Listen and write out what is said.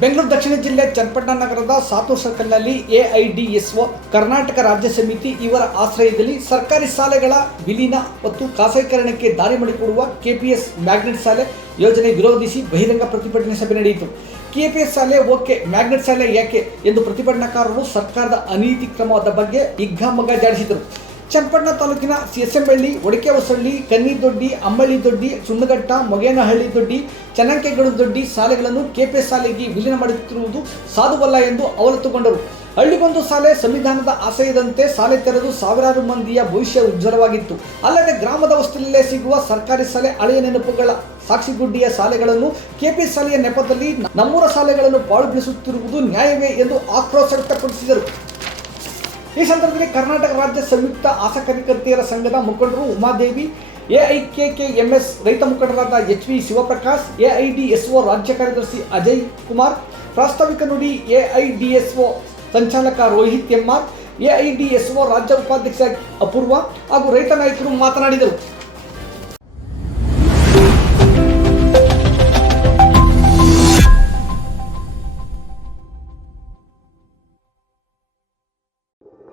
ಬೆಂಗಳೂರು ದಕ್ಷಿಣ ಜಿಲ್ಲೆ ಚನ್ನಪಟ್ಟಣ ನಗರದ ಸಾತು ಸರ್ಕಲ್ನಲ್ಲಿ ಎಐಡಿಎಸ್ಒ, ಕರ್ನಾಟಕ ರಾಜ್ಯ ಸಮಿತಿ ಇವರ ಆಶ್ರಯದಲ್ಲಿ ಸರ್ಕಾರಿ ಶಾಲೆಗಳ ವಿಲೀನ ಮತ್ತು ಖಾಸಗೀಕರಣಕ್ಕೆ ದಾರಿ ಮಾಡಿಕೊಡುವ ಕೆಪಿಎಸ್ ಮ್ಯಾಗ್ನೆಟ್ ಶಾಲೆ ಯೋಜನೆ ವಿರೋಧಿಸಿ ಬಹಿರಂಗ ಪ್ರತಿಭಟನೆ ಸಭೆ ನಡೆಯಿತು. ಕೆಪಿಎಸ್ ಶಾಲೆ ಓಕೆ, ಮ್ಯಾಗ್ನೆಟ್ ಶಾಲೆ ಯಾಕೆ ಎಂದು ಪ್ರತಿಭಟನಾಕಾರರು ಸರ್ಕಾರದ ಅನೀತಿ ಕ್ರಮದ ಬಗ್ಗೆ ಇಗ್ಗಾಮಗ್ಗ ಜಾಡಿಸಿದರು. ಚನ್ನಪಟ್ಟಣ ತಾಲೂಕಿನ ಸಿಎಸ್ಎಂಬಳ್ಳಿ ಒಡಕೆ ಹೊಸಳ್ಳಿ ಕನ್ನಿದೊಡ್ಡಿ ಅಂಬಳ್ಳಿ ದೊಡ್ಡಿ ಸುಣ್ಣಘಟ್ಟ, ಮೊಗೇನಹಳ್ಳಿ ದೊಡ್ಡಿ ಚನ್ನಂಕೆಗಳು ದೊಡ್ಡಿ ಶಾಲೆಗಳನ್ನು ಕೆಪಿಎಸ್ ಶಾಲೆಗೆ ವಿಲೀನ ಮಾಡುತ್ತಿರುವುದು ಸಾಧುವಲ್ಲ ಎಂದು ಅವಲತ್ತುಕೊಂಡರು. ಹಳ್ಳಿಗೊಂದು ಶಾಲೆ ಸಂವಿಧಾನದ ಆಸೆಯದಂತೆ ಶಾಲೆ ತೆರೆದು ಸಾವಿರಾರು ಮಂದಿಯ ಭವಿಷ್ಯ ಉಜ್ವಲವಾಗಿತ್ತು. ಅಲ್ಲದೆ ಗ್ರಾಮದ ವಸ್ತುಲಲ್ಲೇ ಸಿಗುವ ಸರ್ಕಾರಿ ಶಾಲೆ ಹಳೆಯ ನೆನಪುಗಳ ಸಾಕ್ಷಿಗುಡ್ಡಿಯ ಶಾಲೆಗಳನ್ನು ಕೆಪಿಎಸ್ ಶಾಲೆಯ ನೆಪದಲ್ಲಿ ನಮ್ಮೂರ ಶಾಲೆಗಳನ್ನು ಪಾಳುಬಿಡಿಸುತ್ತಿರುವುದು ನ್ಯಾಯವೇ ಎಂದು ಆಕ್ರೋಶ ವ್ಯಕ್ತಪಡಿಸಿದರು. ಈ ಸಂದರ್ಭದಲ್ಲಿ ಕರ್ನಾಟಕ ರಾಜ್ಯ ಸಂಯುಕ್ತ ಆಶಾ ಕಾರ್ಯಕರ್ತೆಯರ ಸಂಘದ ಮುಖಂಡರು ಉಮಾದೇವಿ, ಎಐಕೆಕೆಎಂಎಸ್ ರೈತ ಮುಖಂಡರಾದ ಎಚ್ ವಿ ಶಿವಪ್ರಕಾಶ್, ಎಐಡಿಎಸ್ಒ ರಾಜ್ಯ ಕಾರ್ಯದರ್ಶಿ ಅಜಯ್ ಕುಮಾರ್, ಪ್ರಾಸ್ತಾವಿಕ ನುಡಿ ಎಐಡಿಎಸ್ಒ ಸಂಚಾಲಕ ರೋಹಿತ್ ಎಮ್ಮಾರ್ ಎಐಡಿಎಸ್ಒ ರಾಜ್ಯ ಉಪಾಧ್ಯಕ್ಷ ಅಪೂರ್ವ ಹಾಗೂ ರೈತ ನಾಯಕರು ಮಾತನಾಡಿದರು.